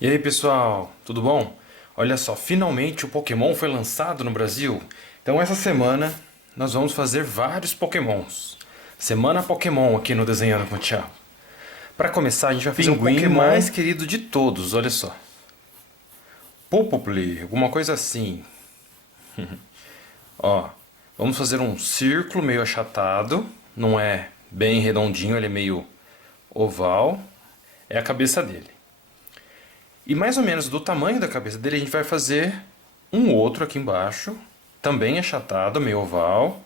E aí pessoal, tudo bom? Olha só, finalmente o Pokémon foi lançado no Brasil. Então essa semana nós vamos fazer vários Pokémons. Semana Pokémon aqui no Desenhando com o Thiago. Para começar, a gente vai fazer o Pinguim Pokémon mais mais. querido de todos, olha só. Popopli, alguma coisa assim. Ó, vamos fazer um círculo meio achatado. Não é bem redondinho, ele é meio oval. É a cabeça dele. E mais ou menos do tamanho da cabeça dele, a gente vai fazer um outro aqui embaixo, também achatado, meio oval,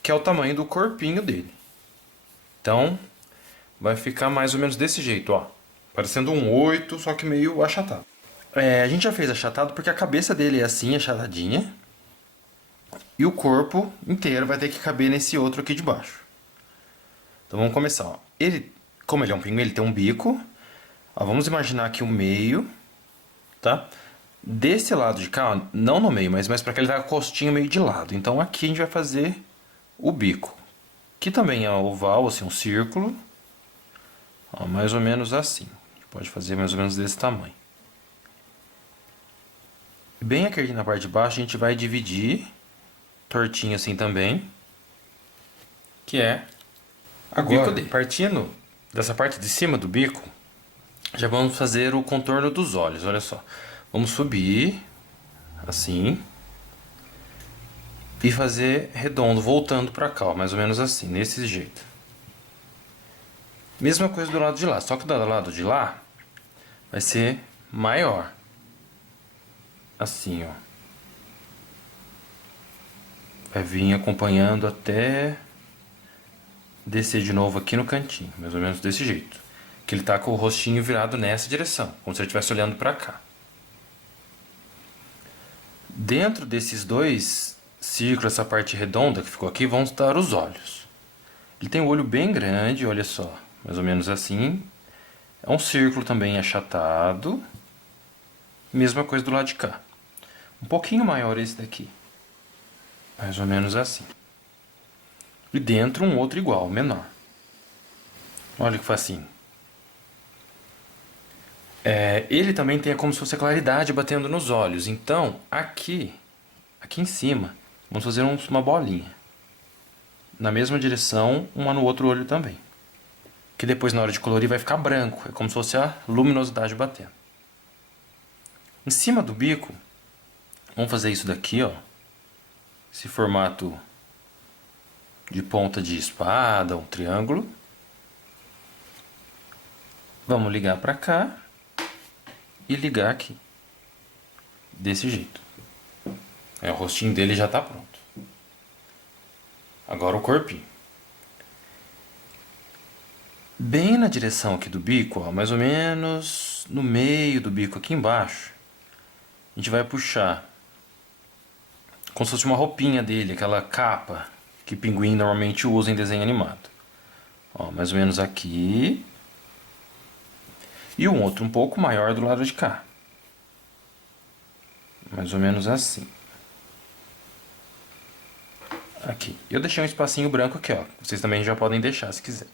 que é o tamanho do corpinho dele. Então, vai ficar mais ou menos desse jeito, ó. Parecendo um 8, só que meio achatado. A gente já fez achatado porque a cabeça dele é assim, achatadinha. E o corpo inteiro vai ter que caber nesse outro aqui de baixo. Então vamos começar, ó. Ele, como ele é um pinguim, ele tem um bico. Ó, vamos imaginar aqui o meio, tá? Desse lado de cá, ó, não no meio, mas mais para cá, ele tá com a costinha meio de lado. Então aqui a gente vai fazer o bico, que também é oval, assim, um círculo. Ó, mais ou menos assim. A gente pode fazer mais ou menos desse tamanho. Bem aqui na parte de baixo a gente vai dividir, tortinho assim também, que é o bico dele. Partindo dessa parte de cima do bico, já vamos fazer o contorno dos olhos, olha só. Vamos subir, assim, e fazer redondo, voltando para cá, ó, mais ou menos assim, desse jeito. Mesma coisa do lado de lá, só que do lado de lá vai ser maior. Assim, ó. Vai vir acompanhando até descer de novo aqui no cantinho, mais ou menos desse jeito. Que ele tá com o rostinho virado nessa direção, como se ele estivesse olhando para cá. Dentro desses dois círculos, essa parte redonda que ficou aqui, vão estar os olhos. Ele tem o olho bem grande, olha só, mais ou menos assim. É um círculo também achatado. Mesma coisa do lado de cá. Um pouquinho maior esse daqui. Mais ou menos assim. E dentro um outro igual, menor. Olha que facinho. Ele também tem como se fosse a claridade batendo nos olhos. Então, aqui em cima, vamos fazer uma bolinha. Na mesma direção, uma no outro olho também. Que depois, na hora de colorir, vai ficar branco. É como se fosse a luminosidade batendo. Em cima do bico, vamos fazer isso daqui, ó. Esse formato de ponta de espada, um triângulo. Vamos ligar para cá e ligar aqui. Desse jeito. O rostinho dele já está pronto. Agora o corpinho. Bem na direção aqui do bico, ó, mais ou menos no meio do bico aqui embaixo, a gente vai puxar como se fosse uma roupinha dele, aquela capa que pinguim normalmente usa em desenho animado. Ó, mais ou menos aqui. E um outro um pouco maior do lado de cá. Mais ou menos assim. Aqui. Eu deixei um espacinho branco aqui, ó. Vocês também já podem deixar se quiser.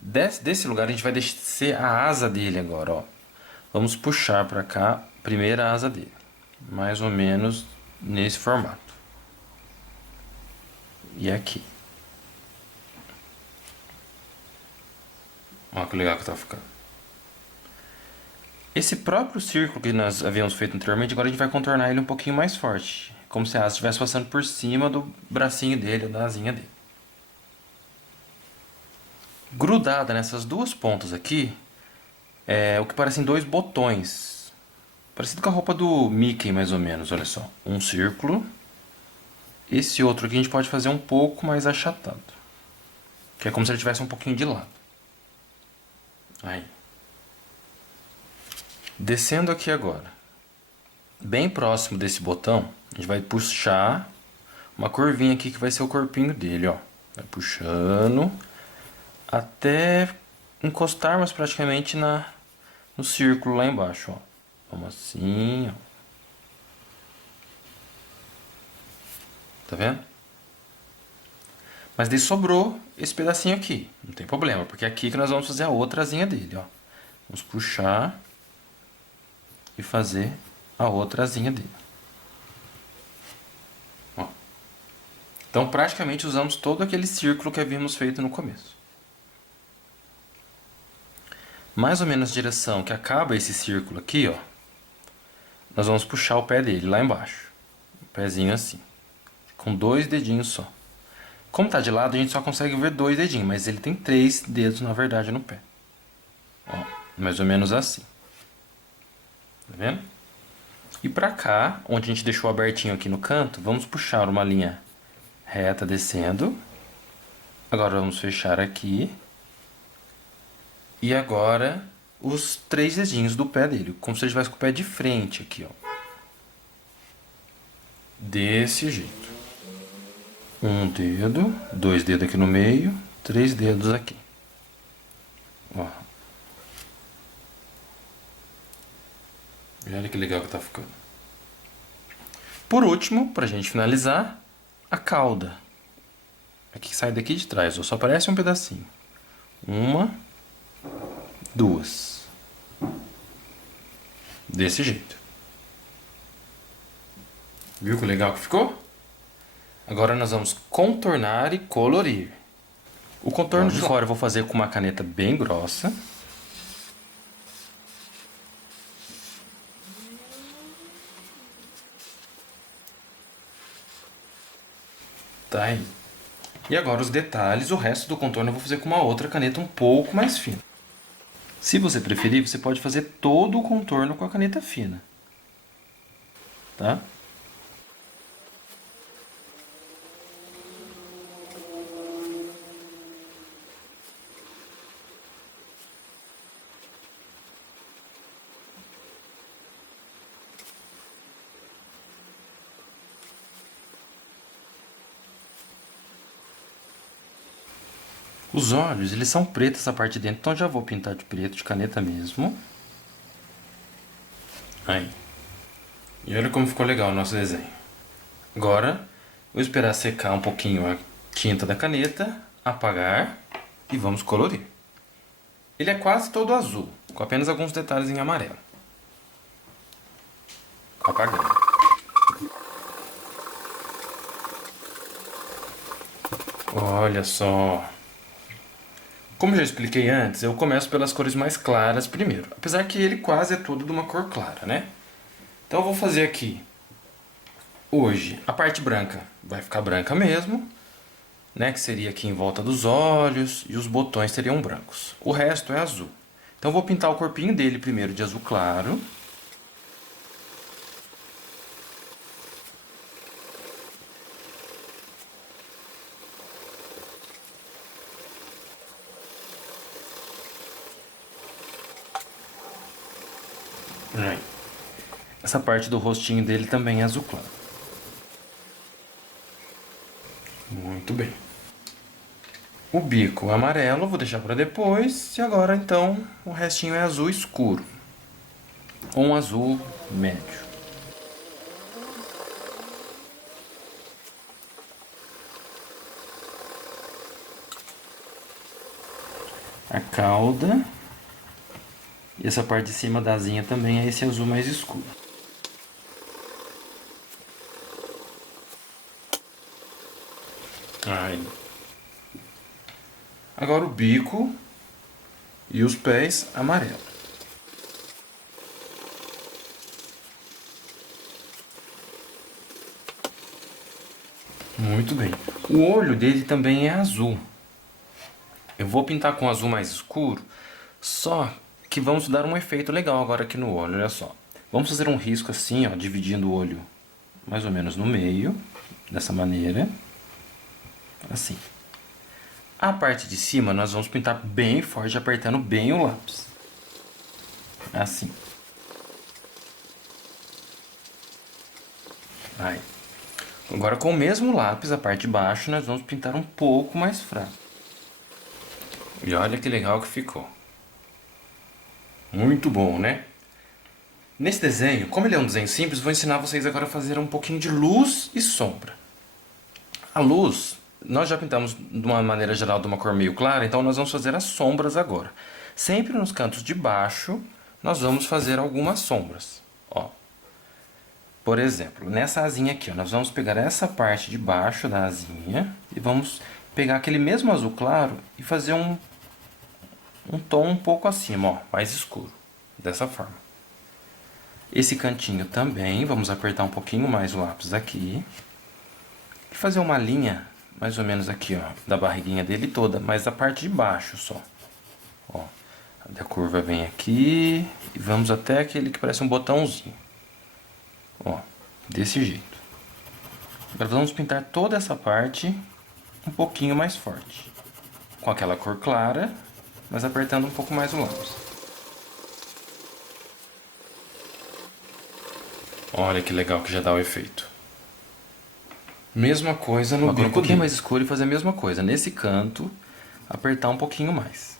Desse lugar a gente vai descer a asa dele agora, ó. Vamos puxar para cá a primeira asa dele. Mais ou menos nesse formato. E aqui. Olha que legal que tá ficando. Esse próprio círculo que nós havíamos feito anteriormente, agora a gente vai contornar ele um pouquinho mais forte. Como se a asa estivesse passando por cima do bracinho dele, ou da asinha dele. Grudada nessas duas pontas aqui, é o que parecem dois botões. Parecido com a roupa do Mickey, mais ou menos, olha só. Um círculo. Esse outro aqui a gente pode fazer um pouco mais achatado. Que é como se ele tivesse um pouquinho de lado. Aí. Descendo aqui agora. Bem próximo desse botão, a gente vai puxar uma curvinha aqui que vai ser o corpinho dele, ó. Vai puxando até encostarmos praticamente no círculo lá embaixo, ó. Vamos assim, ó. Tá vendo? Mas daí sobrou esse pedacinho aqui. Não tem problema, porque é aqui que nós vamos fazer a outra asinha dele, ó. Vamos puxar e fazer a outra asinha dele. Ó. Então, praticamente usamos todo aquele círculo que havíamos feito no começo. Mais ou menos na direção que acaba esse círculo aqui, ó, nós vamos puxar o pé dele lá embaixo. Um pezinho assim, com 2 dedinhos só. Como tá de lado, a gente só consegue ver 2 dedinhos, mas ele tem 3 dedos, na verdade, no pé. Ó, mais ou menos assim. Tá vendo? E pra cá, onde a gente deixou abertinho aqui no canto, vamos puxar uma linha reta descendo. Agora vamos fechar aqui. E agora os 3 dedinhos do pé dele, como se ele estivesse com o pé de frente aqui, ó. Desse jeito. 1 dedo, 2 dedos aqui no meio, 3 dedos aqui. Ó. E olha que legal que tá ficando. Por último, pra gente finalizar, a cauda. Aqui sai daqui de trás, ó, só aparece um pedacinho. 1, 2. Desse jeito. Viu que legal que ficou? Agora nós vamos contornar e colorir. O contorno de fora eu vou fazer com uma caneta bem grossa. Tá aí. E agora os detalhes, o resto do contorno eu vou fazer com uma outra caneta um pouco mais fina. Se você preferir, você pode fazer todo o contorno com a caneta fina. Tá? Os olhos, eles são pretos essa parte de dentro, então já vou pintar de preto, de caneta mesmo. Aí. E olha como ficou legal o nosso desenho. Agora, vou esperar secar um pouquinho a tinta da caneta, apagar e vamos colorir. Ele é quase todo azul, com apenas alguns detalhes em amarelo. Apagando. Olha só. Como eu já expliquei antes, eu começo pelas cores mais claras primeiro. Apesar que ele quase é todo de uma cor clara, né? Então eu vou fazer aqui, hoje, a parte branca vai ficar branca mesmo, né? Que seria aqui em volta dos olhos e os botões seriam brancos. O resto é azul. Então eu vou pintar o corpinho dele primeiro de azul claro. Aí. Essa parte do rostinho dele também é azul claro. Muito bem. O bico amarelo eu vou deixar para depois. E agora então o restinho é azul escuro. Ou um azul médio. A cauda. E essa parte de cima da asinha também é esse azul mais escuro. Aí. Agora o bico e os pés amarelo. Muito bem. O olho dele também é azul. Eu vou pintar com azul mais escuro, só que vamos dar um efeito legal agora aqui no olho, olha só. Vamos fazer um risco assim, ó, dividindo o olho mais ou menos no meio, dessa maneira. Assim. A parte de cima nós vamos pintar bem forte, apertando bem o lápis. Assim. Aí. Agora com o mesmo lápis, a parte de baixo, nós vamos pintar um pouco mais fraco. E olha que legal que ficou. Muito bom, né? Nesse desenho, como ele é um desenho simples, vou ensinar vocês agora a fazer um pouquinho de luz e sombra. A luz, nós já pintamos de uma maneira geral de uma cor meio clara, então nós vamos fazer as sombras agora. Sempre nos cantos de baixo, nós vamos fazer algumas sombras. Ó, por exemplo, nessa asinha aqui, ó, nós vamos pegar essa parte de baixo da asinha e vamos pegar aquele mesmo azul claro e fazer um tom um pouco acima, ó, mais escuro, dessa forma. Esse cantinho também, vamos apertar um pouquinho mais o lápis aqui e fazer uma linha mais ou menos aqui, ó, da barriguinha dele toda, mas a parte de baixo só. Ó, a curva vem aqui e vamos até aquele que parece um botãozinho. Ó, desse jeito. Agora vamos pintar toda essa parte um pouquinho mais forte. Com aquela cor clara, mas apertando um pouco mais o lápis. Olha que legal que já dá o efeito. Mesma coisa no bico. Um pouquinho mais escuro e fazer a mesma coisa. Nesse canto, apertar um pouquinho mais.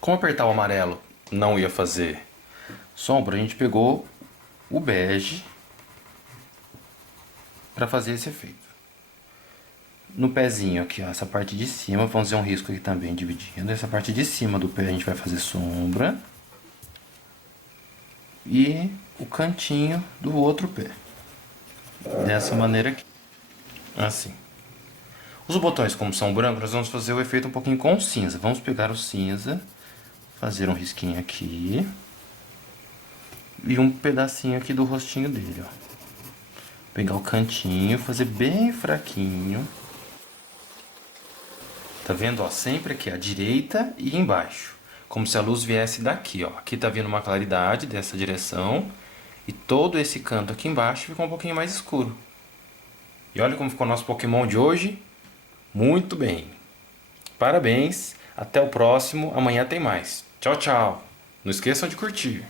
Como apertar o amarelo não ia fazer sombra, a gente pegou o bege para fazer esse efeito. No pezinho aqui, ó, essa parte de cima, vamos fazer um risco aqui também dividindo. Essa parte de cima do pé a gente vai fazer sombra. E o cantinho do outro pé. Dessa maneira aqui. Assim. Os botões, como são brancos, nós vamos fazer o efeito um pouquinho com cinza. Vamos pegar o cinza, fazer um risquinho aqui. E um pedacinho aqui do rostinho dele, ó. Pegar o cantinho, fazer bem fraquinho. Tá vendo, ó? Sempre aqui à direita e embaixo. Como se a luz viesse daqui, ó. Aqui tá vindo uma claridade dessa direção. E todo esse canto aqui embaixo ficou um pouquinho mais escuro. E olha como ficou o nosso Pokémon de hoje. Muito bem. Parabéns. Até o próximo. Amanhã tem mais. Tchau, tchau. Não esqueçam de curtir.